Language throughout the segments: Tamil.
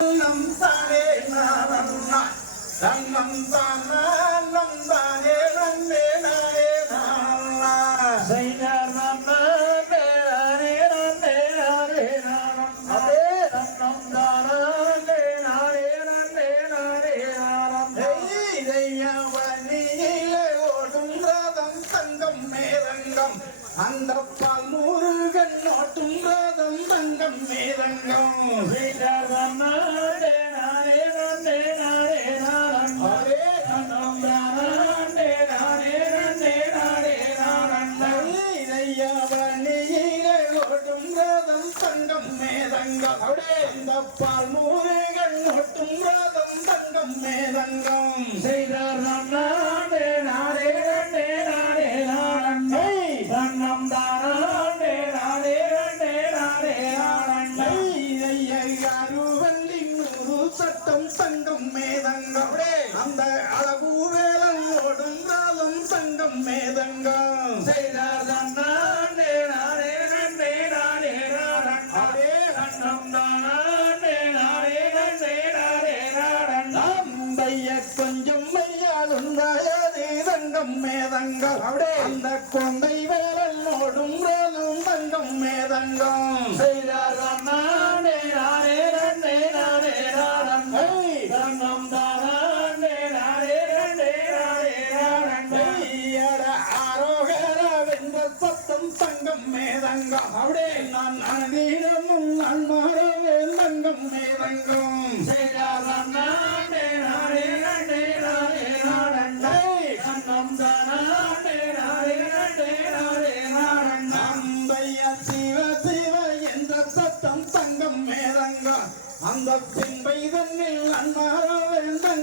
நானே நானம் வழியிலே ஓடும் ரதம் தங்கம் மேரங்கம் நானம் அதே தன்னம் தானே நானே நன்னே நானே நானம் அம்பைய கொஞ்சம் மையாதுந்தாயதே தங்கம் மேதங்கம். அந்த கொண்டை வேலன் ஓடும் தங்கம் மேதங்கம். தன்னம் தானே நானே நன்னே நானே ஆரோகர வென்ற சத்தம் தங்கம் மேதங்கம். அப்படியே நான் அநீரமும் நான் மாறவே தங்கம் மேதங்கம். செய்தார் நன்னே நானே நன்னே நானே நானம் தானே நானே நானே சிவ சிவ என்ற சத்தம் தங்கம் மேதங்கம். அந்த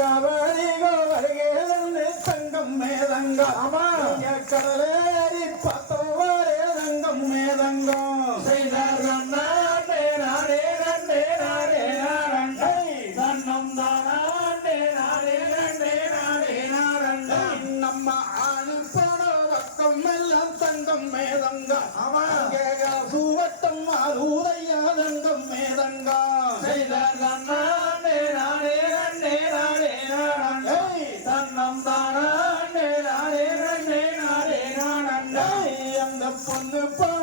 ஐயடக்கவடி கோவர்களே தங்கம் மேதங்கம் ஆமா. on the bus.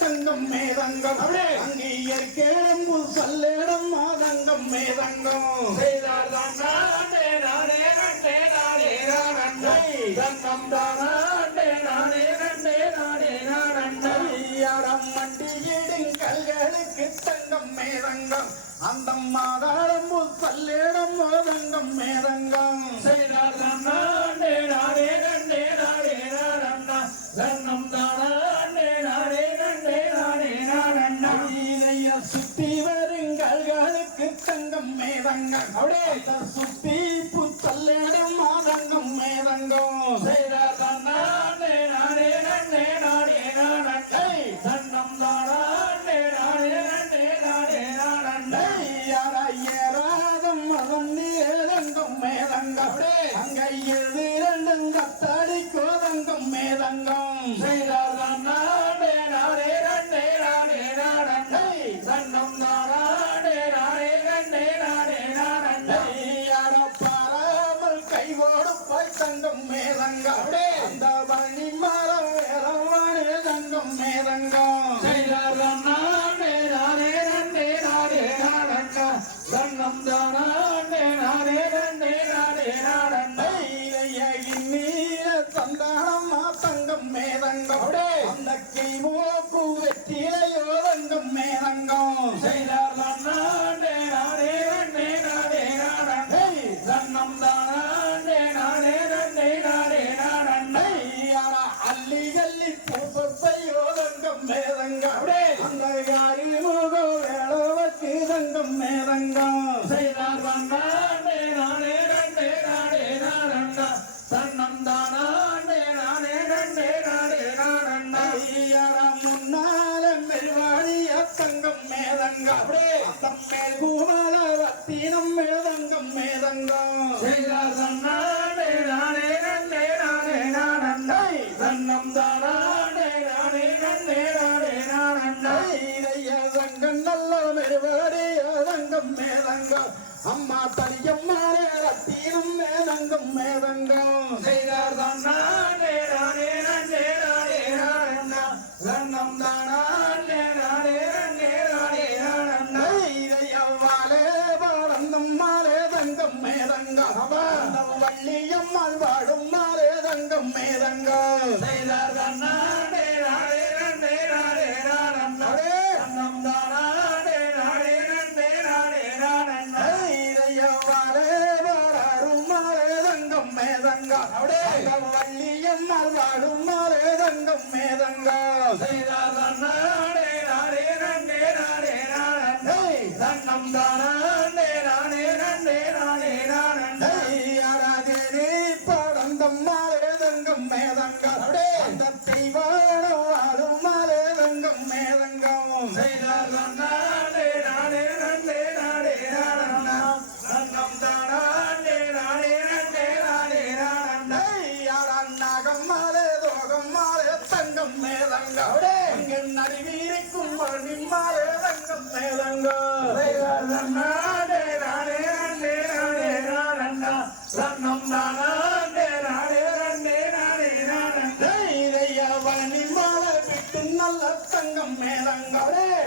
தங்கம் மேதங்கம் அங்கீயர் கேளம்பு சல்லேடம் மாதங்கம் மேதங்கம் செய்தார் தானே நானே நண்டே நானே நானம் தன்னம் தானே நானே நன்னே நானே நானம் ஐயாடம் மண்டியிடும் கல்களுக்கு தங்கம் மேதங்கம் அந்தம் மாதாளம் பல்லேடம் மோதங்கம் மேதங்கம். சுத்தி வருங்கல்களுக்கு தங்கம் மேதங்கம். அப்படியே. அந்த சுத்தி புத்தல்லிடம் மாதங்கம் மேதங்கம். மேதங்கம் அப்படியே அங்க எழுதிரண்டும் கத்தாடி கோதங்கம் மேதங்கம் செய்தார் நன்னே நானே நன்னே நானே நானம் தன்னம் தானே நானே நன்னே நானே நானம் பாராமல் கைவோடு போய் தங்கம் மேதங்கம் அப்படியே அந்த வழி மேதங்கம் செய்தார் நானே நானே நன்னே நானே நானண்ணா தன்னம் தானே செய்தார் நானே நானே நன்னே நானே நானண்ணா தன்னம் தானே நானே நன்னே நானே நானண்ணா ஐயாரா முன்னால மெல்வாடிய தங்கம் மேதங்கம் தம்மேல் கூமல ரத்தினம் மேதங்கம் மேதங்கம் செய்தார் சொன்னார் தங்கம் மேதங்கம். அம்மா தனியம்மாரே ரத்தினம் மேதங்கம் மேதங்கம். செய்தார் நானே நானே நன்னே நானே நானண்ணா. தன்னம் தானே நானே நானே நானண்ணா. ையவ்வாலே பாடந்தம் மாலே தங்கம் மேதங்கம். வள்ளியம்மாள் வாடும் மாலே தங்கம் மேதங்கம். செய்தார் நானே தங்கம் மேதங்கம் வள்ளியம்மாள் வாடும் மாலே தங்கம் மேதங்கம். செய்தார் நன்னே நானே நானண்ணா தன்னம் தானே? அங்கே நடுவீரிக்கும் மணி மாலே தங்கம் மேதங்கம் செய்தார் நானே நானே மாலை விட்டு நல்ல தங்கம் மேதங்கம்